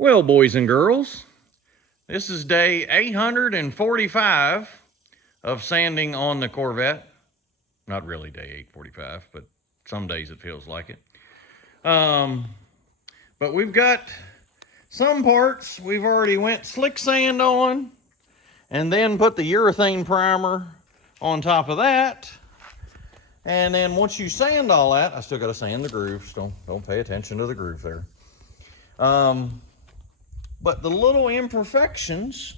Well, boys and girls, this is day 845 of sanding on the Corvette. Not really day 845, but some days it feels like it. But we've got some parts we've already went Slicksand on, and then put the urethane primer on top of that. And then once you sand all that, I still got to sand the grooves. Don't pay attention to the groove there. But the little imperfections,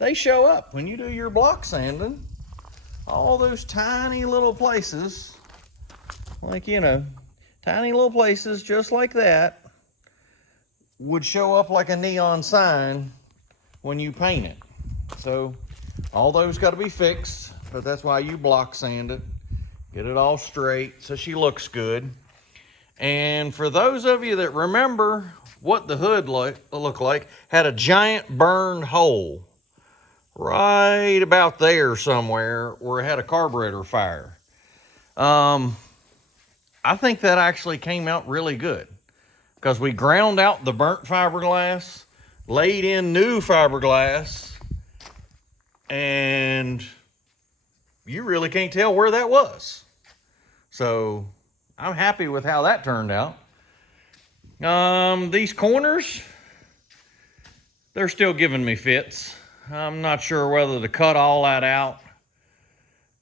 they show up when you do your block sanding. All those tiny little places, like, tiny little places just like that, would show up like a neon sign when you paint it. So all those got to be fixed, but that's why you block sand it. Get it all straight so she looks good. And for those of you that remember what the hood looked like, had a giant burned hole right about there somewhere where it had a carburetor fire. I think that actually came out really good because we ground out the burnt fiberglass, laid in new fiberglass, and you really can't tell where that was. So I'm happy with how that turned out. These corners, they're still giving me fits. I'm not sure whether to cut all that out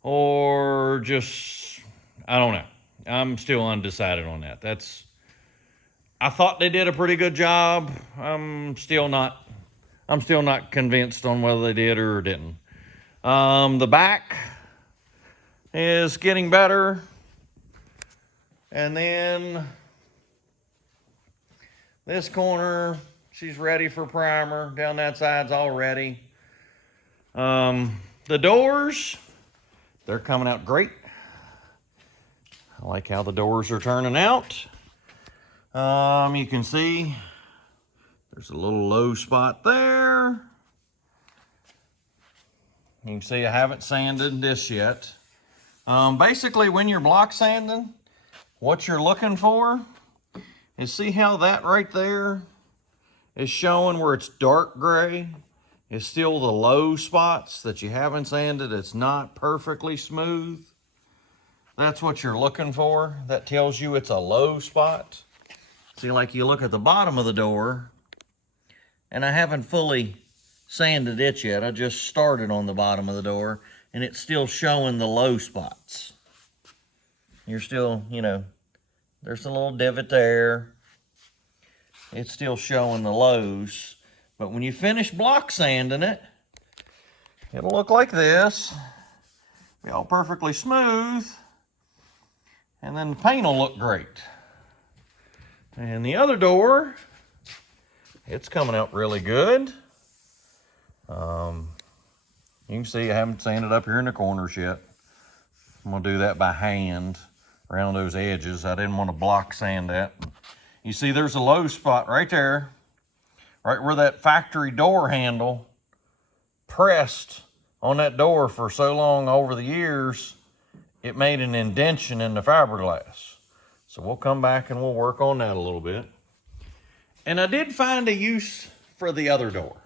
or just, I don't know. I'm still undecided on that. I thought they did a pretty good job. I'm still not convinced on whether they did or didn't. The back is getting better. And then this corner, she's ready for primer. Down that side's all ready. The doors, they're coming out great. I like how the doors are turning out. You can see there's a little low spot there. You can see I haven't sanded this yet. Basically, when you're block sanding, what you're looking for is, see how that right there is showing where it's dark gray? It's still the low spots that you haven't sanded. It's not perfectly smooth. That's what you're looking for. That tells you it's a low spot. See, like you look at the bottom of the door, and I haven't fully sanded it yet. I just started on the bottom of the door, and it's still showing the low spots. You're still, there's a little divot there. It's still showing the lows. But when you finish block sanding it, it'll look like this. Be all perfectly smooth. And then the paint will look great. And the other door, it's coming out really good. You can see I haven't sanded up here in the corners yet. I'm gonna do that by hand around those edges. I didn't want to block sand that. You see there's a low spot right there, right where that factory door handle pressed on that door for so long over the years, it made an indentation in the fiberglass. So we'll come back and we'll work on that a little bit. And I did find a use for the other door.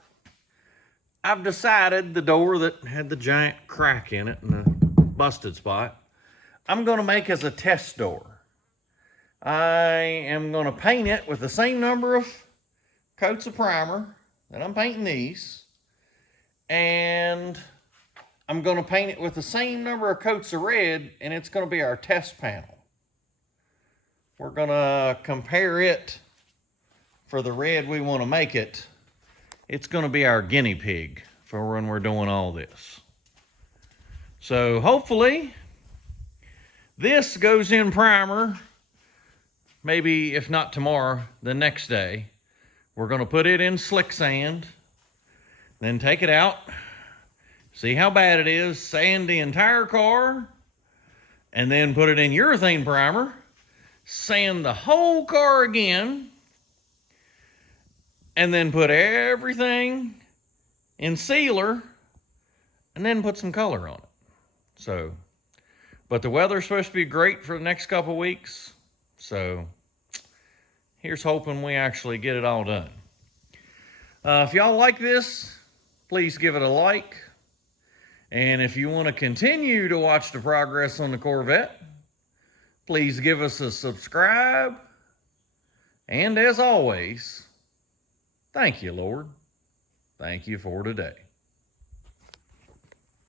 I've decided the door that had the giant crack in it and the busted spot, I'm going to make as a test door. I am going to paint it with the same number of coats of primer that I'm painting these. And I'm going to paint it with the same number of coats of red, and it's going to be our test panel. We're going to compare it for the red we want to make it. It's going to be our guinea pig for when we're doing all this. So hopefully this goes in primer, maybe if not tomorrow, the next day. We're going to put it in Slicksand, then take it out, see how bad it is, sand the entire car, and then put it in urethane primer, sand the whole car again, and then put everything in sealer, and then put some color on it. So, but the weather's supposed to be great for the next couple weeks. So here's hoping we actually get it all done. If y'all like this, please give it a like. And if you want to continue to watch the progress on the Corvette, please give us a subscribe. And as always, thank you, Lord. Thank you for today.